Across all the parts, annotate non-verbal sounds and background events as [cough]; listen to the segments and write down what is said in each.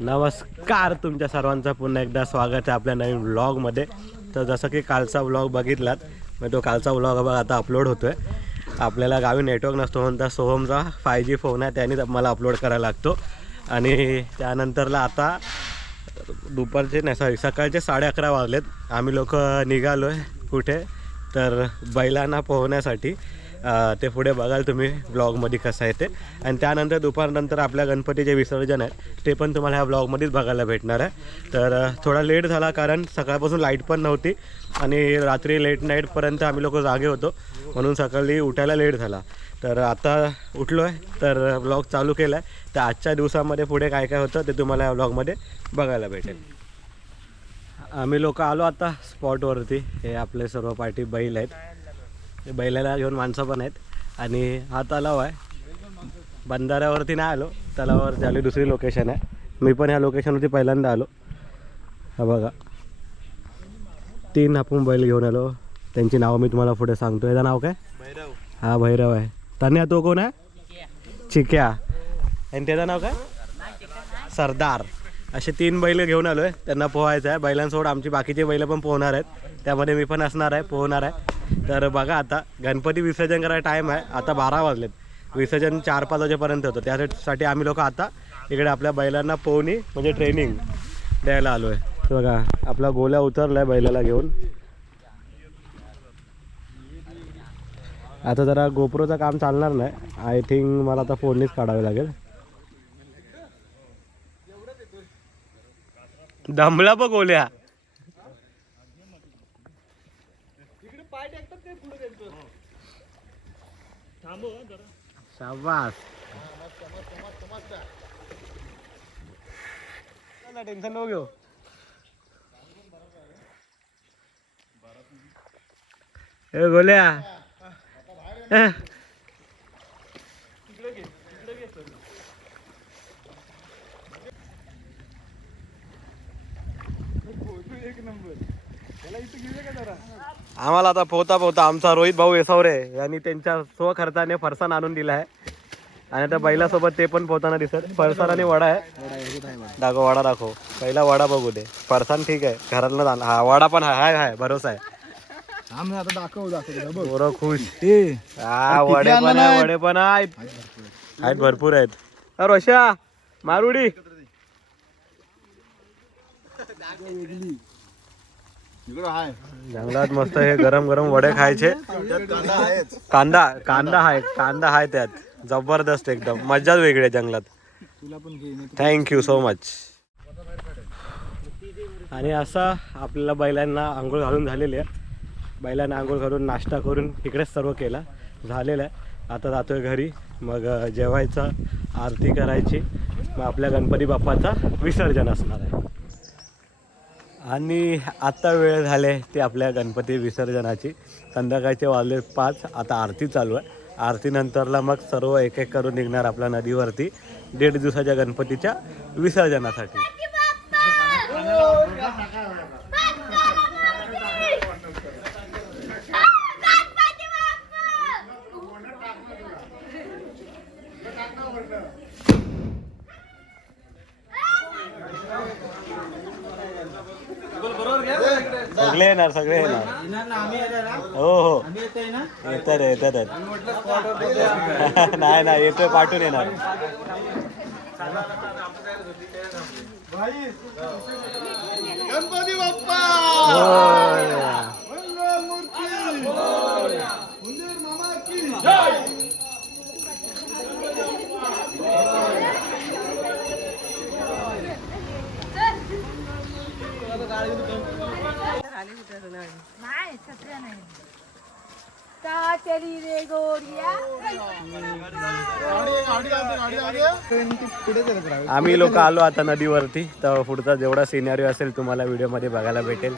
नमस्कार तुमच्या सर्वांचं. पुन्हा एकदा स्वागत आहे आपल्या नवीन व्लॉगमध्ये तर जसं की कालचा व्लॉग बघितलात मग तो कालचा व्लॉग बघा आता अपलोड होतो आहे आपल्याला गावी नेटवर्क नसतो म्हणून त्या सोहमचा फाय जी फोन आहे त्याने मला अपलोड करायला लागतो. आणि त्यानंतरला आता दुपारचे नाही सॉरी सकाळचे साडे अकरा वाजलेत. आम्ही लोक निघालो आहे कुठे? तर बैलांना पोहण्यासाठी. ते पुढे बघाल तुम्ही ब्लॉगमध्ये कसं आहे ते. आणि त्यानंतर दुपारनंतर आपल्या गणपतीचे विसर्जन आहे ते पण तुम्हाला ह्या ब्लॉगमध्येच बघायला भेटणार आहे. तर थोडा लेट झाला कारण सकाळपासून लाइट पण नव्हती आणि रात्री लेट नाईटपर्यंत आम्ही लोक जागे होतो. म्हणून सकाळी उठायला लेट झाला. तर आता उठलो आहे तर ब्लॉग चालू केला आहे तर आजच्या दिवसामध्ये पुढे काय काय होतं ते तुम्हाला या ब्लॉगमध्ये बघायला भेटेल. आम्ही लोक आलो आता स्पॉटवरती हे आपले सर्व पार्टी बैल आहेत. ते बैलाला घेऊन माणसं पण आहेत. आणि हा तलाव आहे. बंधाऱ्यावरती नाही आलो. तलावावर झाली दुसरी लोकेशन आहे. मी पण ह्या लोकेशनवरती पहिल्यांदा आलो. हा बघा. तीन आपण बैल घेऊन आलो. त्यांची नावं मी तुम्हाला पुढे सांगतो याचं नाव काय? हा भैरव आहे. तन्या तो कोण आहे? चिक्या. आणि त्याचं नाव काय? सरदार. असे तीन बैल घेऊन आलो आहे त्यांना पोहायचं आहे. बैलांसोबत आमची बाकीचे बैल पण पोहणार आहेत. त्यामध्ये मी पण असणार आहे. पोहणार आहे. तर बघा आता गणपती विसर्जन करायला टाईम आहे. आता बारा वाजलेत. विसर्जन चार पाच वाजेपर्यंत होतं. त्यासाठी आम्ही लोक आता इकडे आपल्या बैलांना पोहणी म्हणजे ट्रेनिंग द्यायला आलो आहे बघा आपला गोल्या उतरला आहे बैलाला घेऊन. आता जरा गोप्रोचं काम चालणार नाही. आय थिंक मला आता फोननीच काढावे लागेल. दमला बघ गोल्या. शाबास. टेन्शन नको घेऊ. ए गोल्या. ए. आम्हाला आता पोहता पोहता आमचा रोहित भाऊ येसावरे यांनी त्यांच्या स्वखर्चाने फरसाण आणून दिला आहे. आणि त्या बैलासोबत ते पण पोहताना दिसत. फरसाण आणि वडा आहे. दाखव वडा दाखव. पहिला वडा बघू दे. फरसाण ठीक आहे. घरातलं जाण- हा वडा पण हाय हाय भरोसा आहे. आता दाखव दाखव खुश. हा वडे पण आहे वडे पण आहेत. आहेत भरपूर. आहेत रोशा मारुडी. जंगलात मस्त हे गरम गरम वडे खायचे. कांदा कांदा हाय कांदा हाय त्यात. जबरदस्त एकदम. मजाच वेगळी आहे जंगलात. थँक्यू सो मच आणि असा आपल्याला बैलांना आंघोळ घालून झालेली आहे. बैलांना आंघोळ घालून नाश्ता करून इकडेच सर्व केला. झालेला आहे. आता जातोय घरी. मग जेवायचं आरती करायची. मग आपल्या गणपती बाप्पाचा विसर्जन असणार आहे. आणि आत्ता वेळ झाले ते आपल्या गणपती विसर्जनाची. संध्याकाळचे वाजले पाच आता आरती चालू आहे. आरतीनंतरला मग सर्व एक एक करून निघणार आपल्या नदीवरती दीड दिवसाच्या गणपतीच्या विसर्जनासाठी. सगळे येणार सगळे येणार. हो? हो येतात येतात [laughs] नाही नाही येतोय पाठवून येणार. गणपती बाप्पा! आम्ही लोक आलो आता नदीवरती तर पुढचा जेवढा सिनेरिओ असेल तुम्हाला व्हिडिओमध्ये बघायला भेटेल.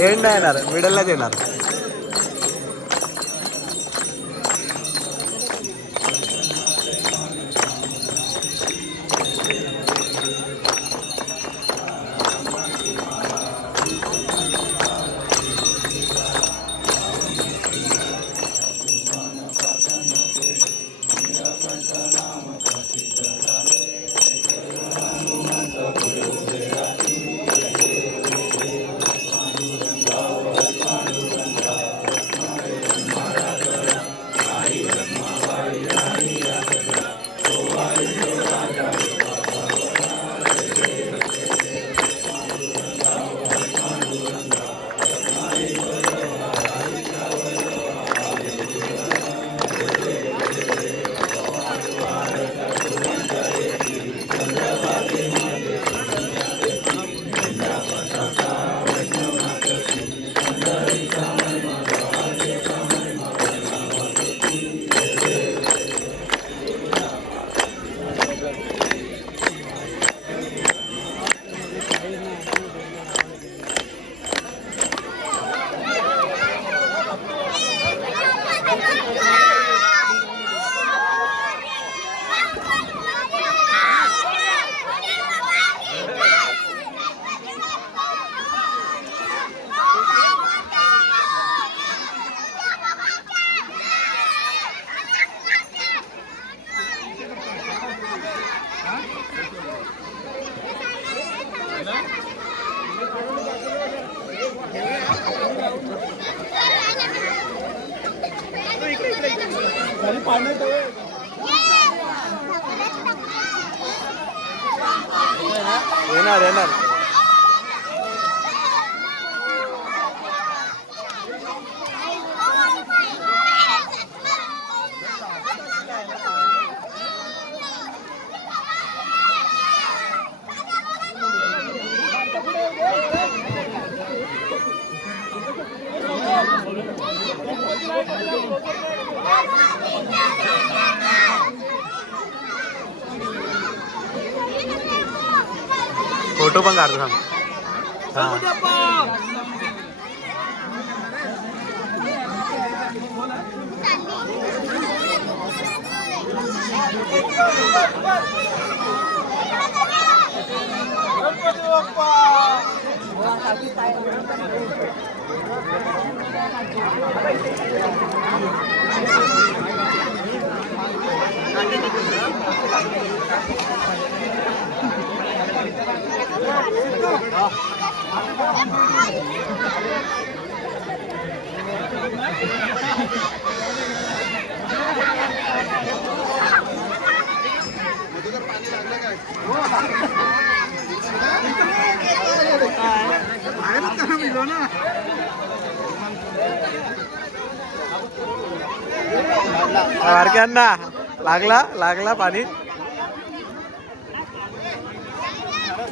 एंड येणार मिडललाच येणार येणार येणार फोटो पण काढतो थांब हा बारक्यांना लागला लागला पाणी.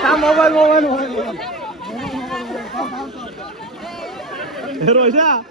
다 모바일 모바일 모바일 에로샤